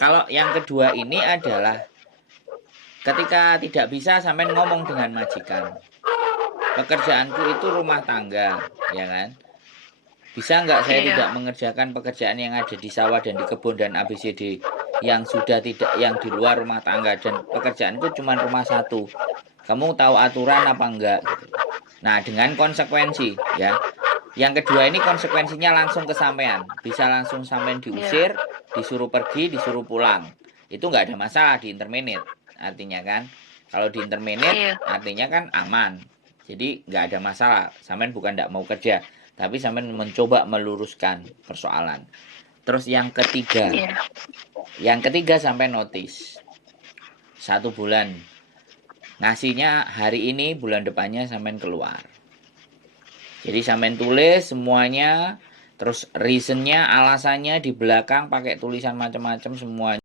Kalau yang kedua ini adalah ketika tidak bisa sampean ngomong dengan majikan. Pekerjaanku itu rumah tangga, ya kan? Bisa nggak saya Iya. tidak mengerjakan pekerjaan yang ada di sawah dan di kebun dan ABCD yang sudah tidak yang di luar rumah tangga dan pekerjaanku cuma rumah satu. Kamu tahu aturan apa enggak gitu. Nah, dengan konsekuensi ya. Yang kedua ini konsekuensinya langsung ke sampean. Bisa langsung sampean Iya. diusir, disuruh pergi, disuruh pulang. Itu nggak ada masalah di interminate. Artinya kan, kalau di interminate Iya. artinya kan aman. Jadi nggak ada masalah. Sampean bukan nggak mau kerja, tapi sampean mencoba meluruskan persoalan. Terus Iya. yang ketiga sampai notice 1 bulan. Ngasihnya hari ini, bulan depannya sampean keluar. Jadi sampean tulis semuanya, terus reasonnya, alasannya di belakang pakai tulisan macam-macam semua.